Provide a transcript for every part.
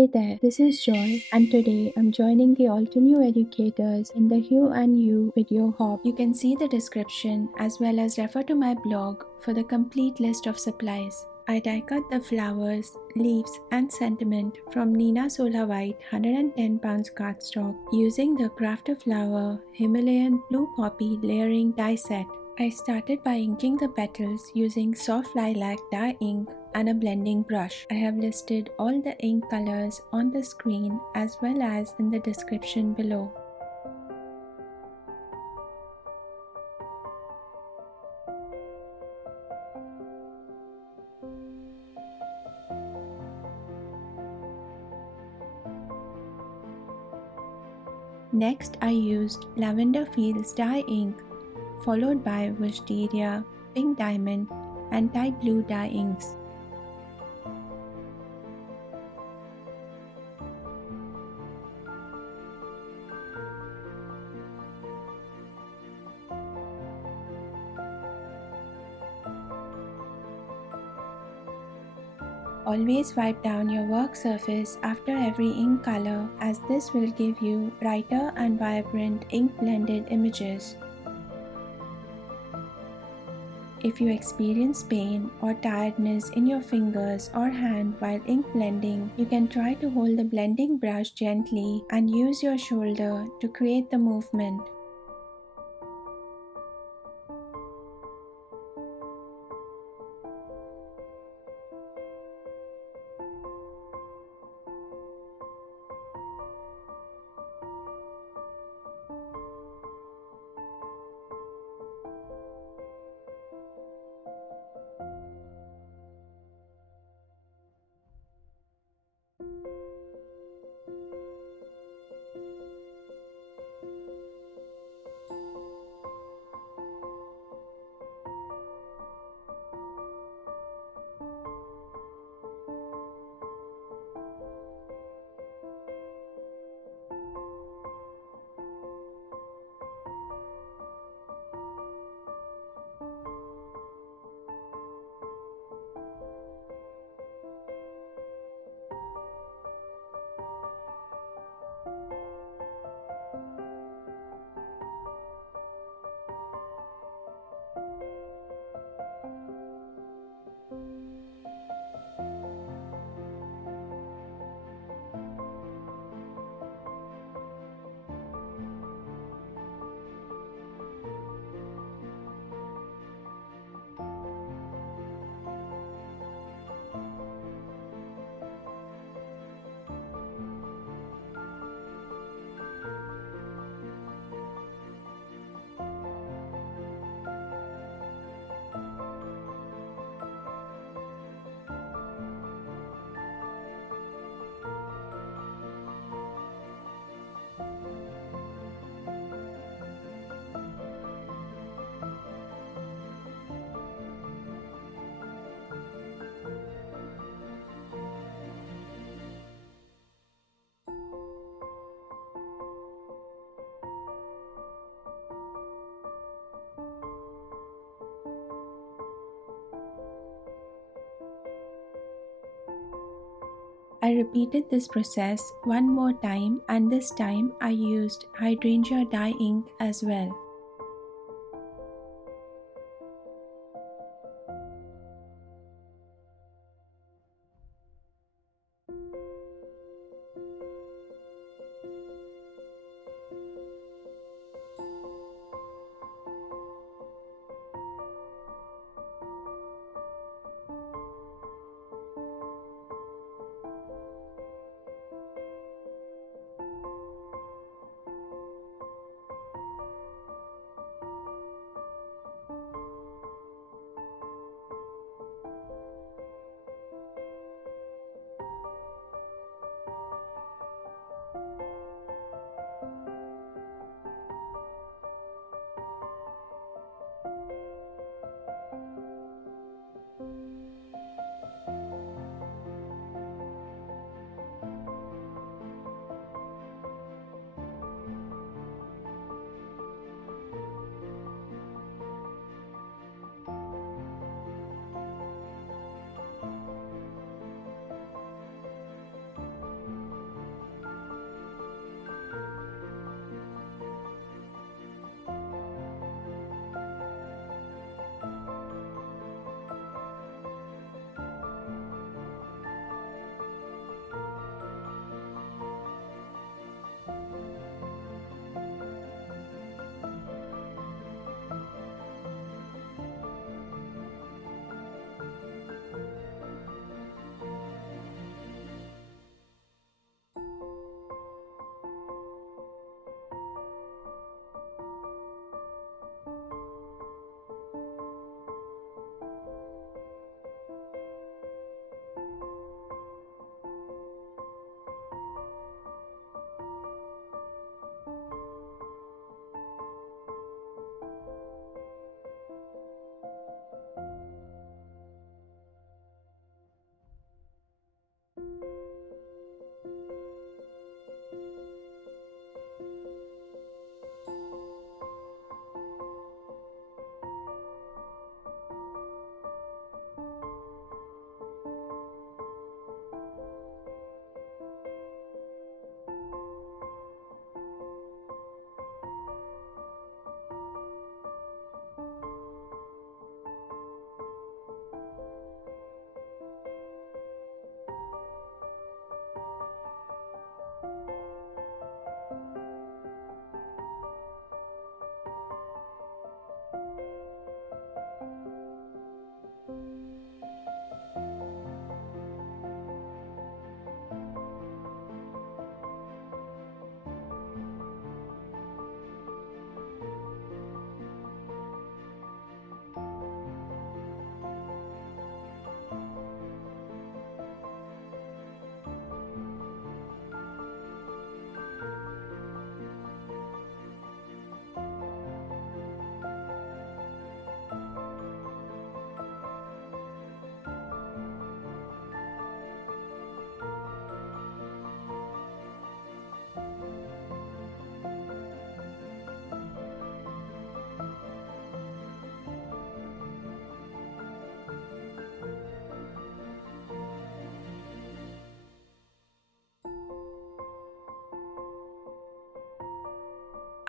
Hey there, this is Joy, and today I'm joining the Altenew educators in the Hue and You video hop. You can see the description as well as refer to my blog for the complete list of supplies. I die cut the flowers, leaves, and sentiment from Nina Sola White 110 pounds cardstock using the Crafted Flower Himalayan Blue Poppy layering die set. I started by inking the petals using soft lilac dye ink and a blending brush. I have listed all the ink colors on the screen as well as in the description below. Next, I used Lavender Fields dye ink followed by Wisteria, Pink Diamond and Type Blue dye inks. Always wipe down your work surface after every ink color, as this will give you brighter and vibrant ink blended images. If you experience pain or tiredness in your fingers or hand while ink blending, you can try to hold the blending brush gently and use your shoulder to create the movement. I repeated this process one more time, and this time I used Hydrangea dye ink as well.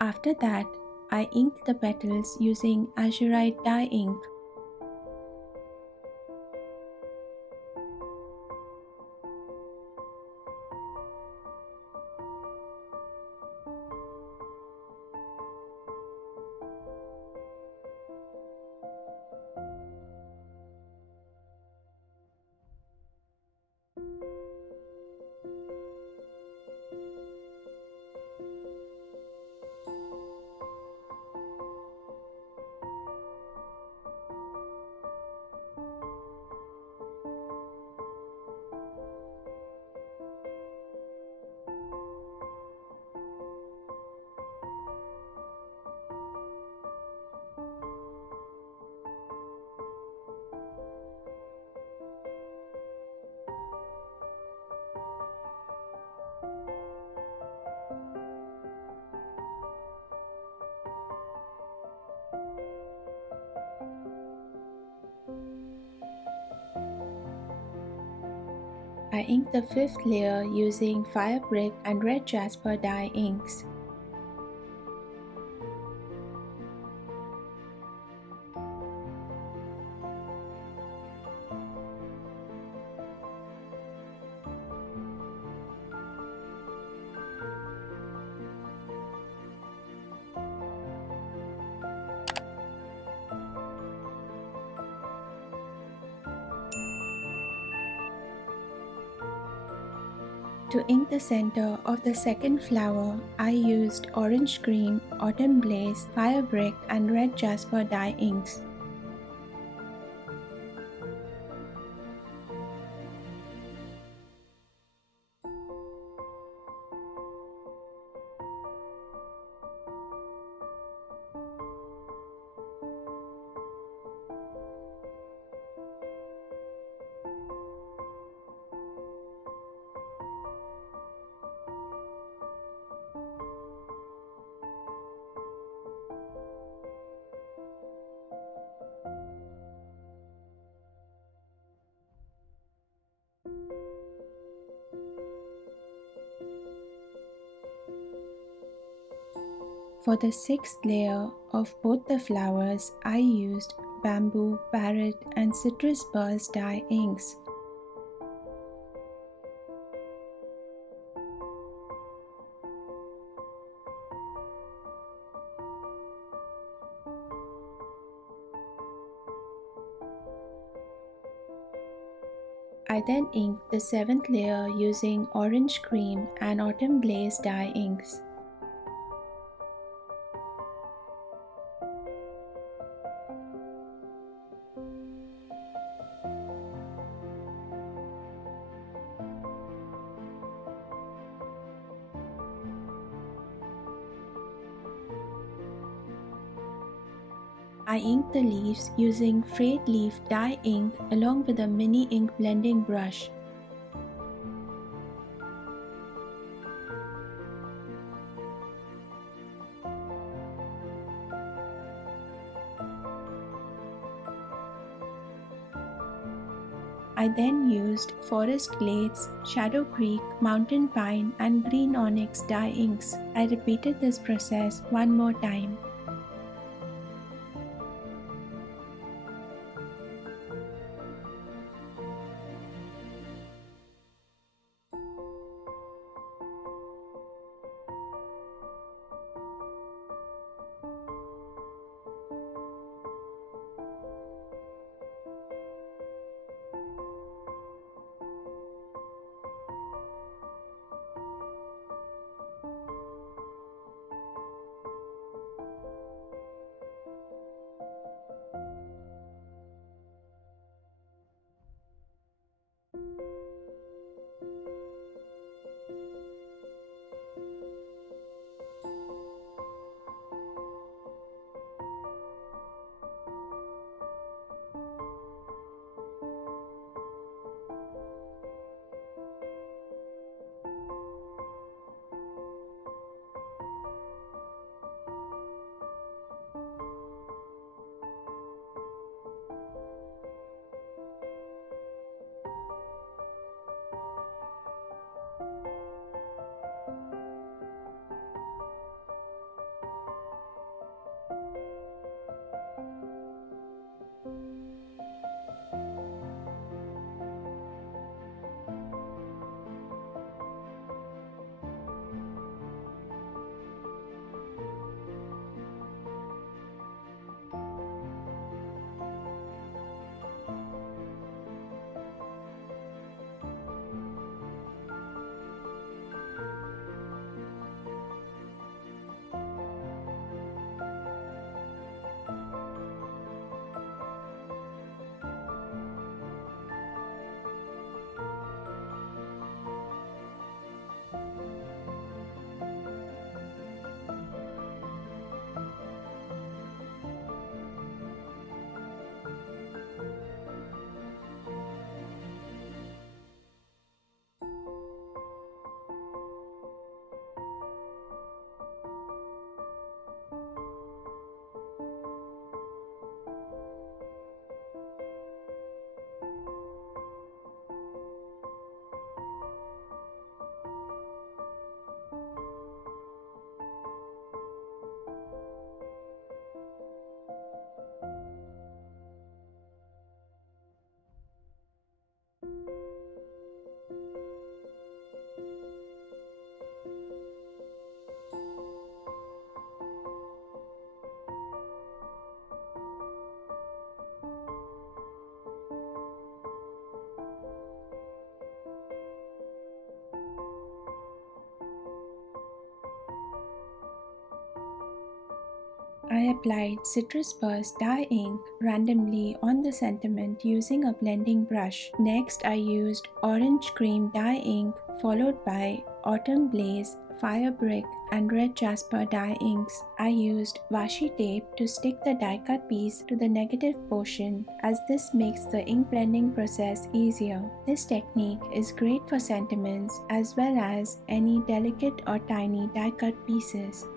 After that, I inked the petals using Azurite Dye Ink. I inked the fifth layer using Fire Brick and Red Jasper dye inks. To ink the center of the second flower, I used Orange Cream, Autumn Blaze, Fire Brick and Red Jasper dye inks. For the sixth layer of both the flowers, I used Bamboo, Parrot and Citrus Burrs dye inks. I then inked the seventh layer using Orange Cream and Autumn Blaze dye inks. I inked the leaves using Frayed Leaf dye ink along with a mini ink blending brush. I then used Forest Glades, Shadow Creek, Mountain Pine and Green Onyx dye inks. I repeated this process one more time. I applied Citrus Burst Dye Ink randomly on the sentiment using a blending brush. Next, I used Orange Cream Dye Ink followed by Autumn Blaze, Fire Brick and Red Jasper dye inks. I used washi tape to stick the die cut piece to the negative portion as this makes the ink blending process easier. This technique is great for sentiments as well as any delicate or tiny die cut pieces.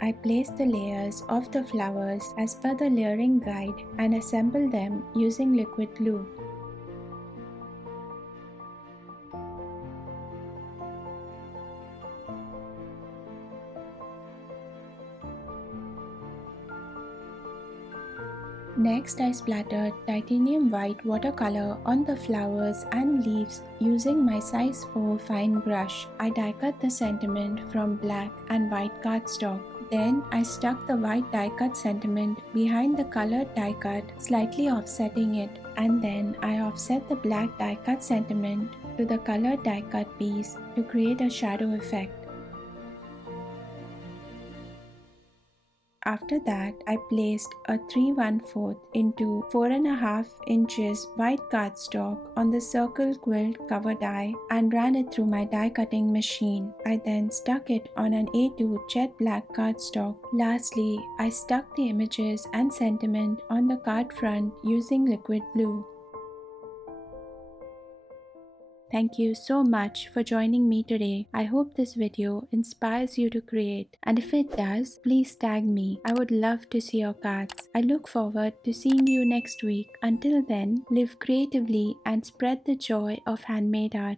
I place the layers of the flowers as per the layering guide and assemble them using liquid glue. Next, I splattered titanium white watercolor on the flowers and leaves using my size 4 fine brush. I die cut the sentiment from black and white cardstock. Then I stuck the white die cut sentiment behind the colored die cut, slightly offsetting it, and then I offset the black die cut sentiment to the colored die cut piece to create a shadow effect. After that, I placed a 3/1/4 into 4.5 inches white cardstock on the circle quilt cover die and ran it through my die cutting machine. I then stuck it on an A2 jet black cardstock. Lastly, I stuck the images and sentiment on the card front using liquid glue. Thank you so much for joining me today. I hope this video inspires you to create, and if it does, please tag me. I would love to see your cards. I look forward to seeing you next week. Until then, live creatively and spread the joy of handmade art.